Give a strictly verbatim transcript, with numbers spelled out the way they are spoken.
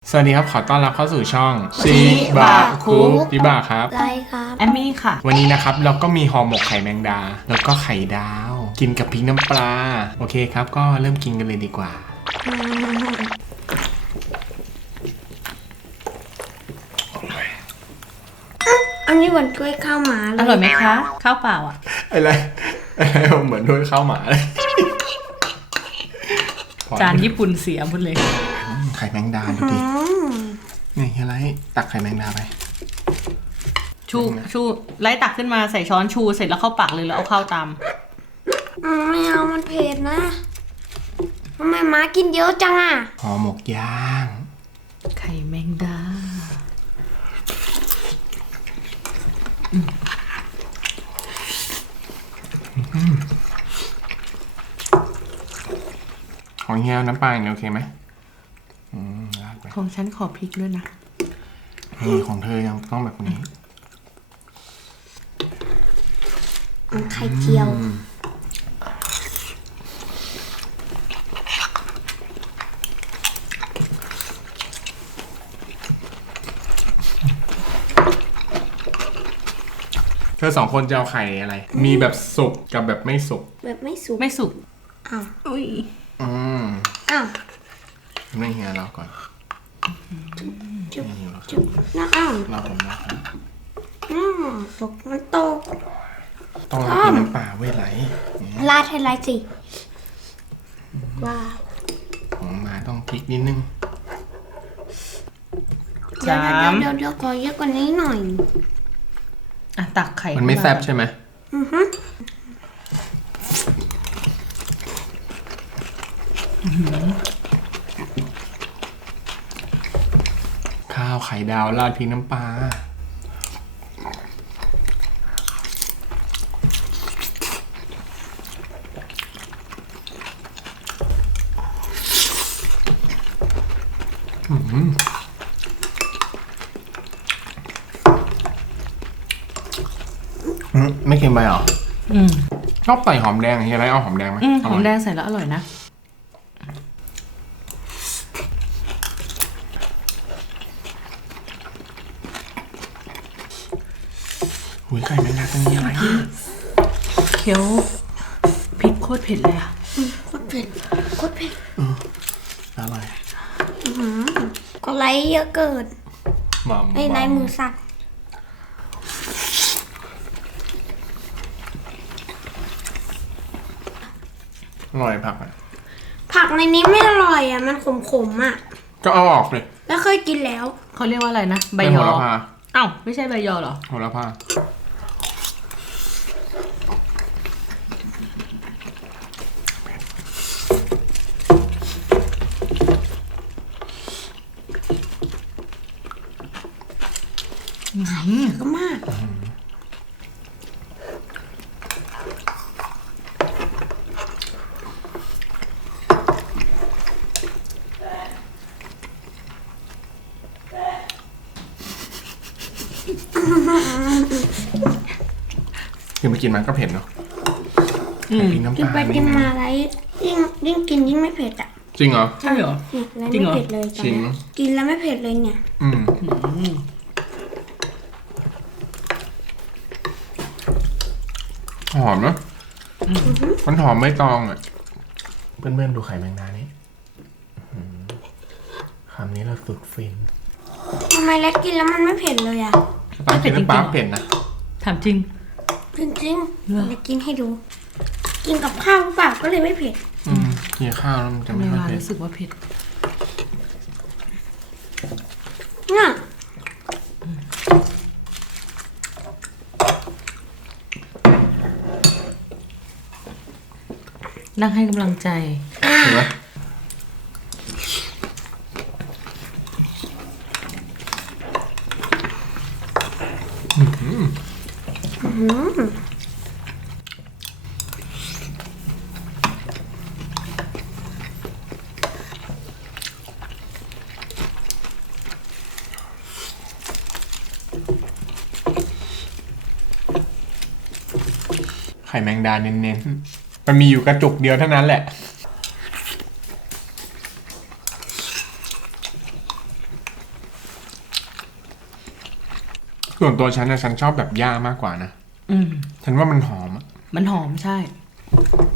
สวัสดีครับขอต้อนรับเข้าสู่ช่องชิบะคุชิบะครับไรครับแอมมี่ค่ะวันนี้นะครับเราก็มีห่อหมกไข่แมงดา แล้วก็ไข่ดาว กินกับพริกน้ำปลาโอเคครับก็เริ่มกินกันเลยดีกว่าอันนี้เหมือนถ้วยข้าวหมาเลยอร่อยไหมคะ ข้าวเปล่าอ่ะอะไรเหมือนด้วยข้าวหมาเลยจานญี่ปุ่นเสียหมดเลยไข่แมงดาดูดินี่อะไรตักไข่แมงดาไปชูชูไล่ตักขึ้นมาใส่ช้อนชูเสร็จแล้วเข้าปากเลยแล้วเอาเข้าตามอืมไม่เอามันเผ็ดนะทำไมหมากินเยอะจังอ่ะห่อหมกย่างไข่แมงดาของเฮียน้ำปลาอย่างเดียวโอเคไหมอืมราดไปของฉันขอพริกด้วยนะนี่ของเธอยังต้องแบบนี้ไข่เจียวเธอสองคนจะเอาไข่อะไร มีแบบสุกกับแบบไม่สุกแบบไม่สุกไม่สุกอ้าวอุ้ยอืมอ้าวไม่เฮียเราก่อนจุ๊บไม่เฮียเราจุ๊บน้าอ้าวเราผมนะครับอืมตกมันตกต้องรับกินน้ำปลาเว้ยไหลเนี่ยลาดให้ไรสิว้าวของมาต้องพริกนิดนึงเดี๋ยวสามเดี๋ยวเดี๋ยวขอเยอะกว่านี้หน่อยอ่ะตักไข่มันไม่แซ่บใช่ไหมอือฮึข้าวไข่ดาวราดพริกน้ำปลาอืมอืมไม่เค็มไปเหรออืมชอบใส่หอมแดงเฮียไรเอาหอมแดงไหมอืมหร่อย มแดงใส่แล้วอร่อยนะหุยไข่แมงดาเป็นยังไงเคี้ยวพริกโคตรเผ็ดเลยอ่ะโคตรเผ็ดโคตรเผ็ดอร่อยก็ไรเยอะเกินมัมไอ้ไรมือสั่นอร่อยผักอ่ะผักในนี้ไม่อร่อยอ่ะมันขมๆอ่ะก็เอาออกเลยแล้วเคยกินแล้วเขาเรียกว่าอะไรนะ ใบเป็นยโหอระพาเอ้าไม่ใช่ใบยอเหรอโหระพาเยอะมากคือไปกินมันก็เผ็ดเนาะอืมกินน้ำกินปไปลาไม่กินแน่มาไรยิ่งยิ่งกินยิ่งไม่เผ็ดอ่ะจริงเหรอใช่เหรอเนี่ยไรจริงไม่เหรอเผ็ดเลยตอนจริงเนี้ยกินแล้วไม่เผ็ดเลยเนี่ยอืมอืมหอมเนอะมันหอมไม่ตองอ่ะ เพื่อนๆดูไข่แมงดานี้อื้อหือคำนี้เราสุดฟินทำไมเล็กกินแล้วมันไม่เผ็ดเลยอ่ะปลาเผ็ดปลาเผ็ดนะถามจริงจริงเหรอๆเล็กกินให้ดู กินกับข้าวหรือเปล่าก็เลยไม่เผ็ดอืมกินข้าวแล้วมันจะทำไมไม่ค่อยวาเผ็ดรู้สึกว่าเผ็ดเนี่ยนั่งให้กำลังใจเห็นไหมไข่แมงดาเน้นๆ มันมีอยู่กระจุกเดียวเท่านั้นแหละส่วนตัวฉันนะฉันชอบแบบย่างมากกว่านะอืมฉันว่ามันหอมอะมันหอมใช่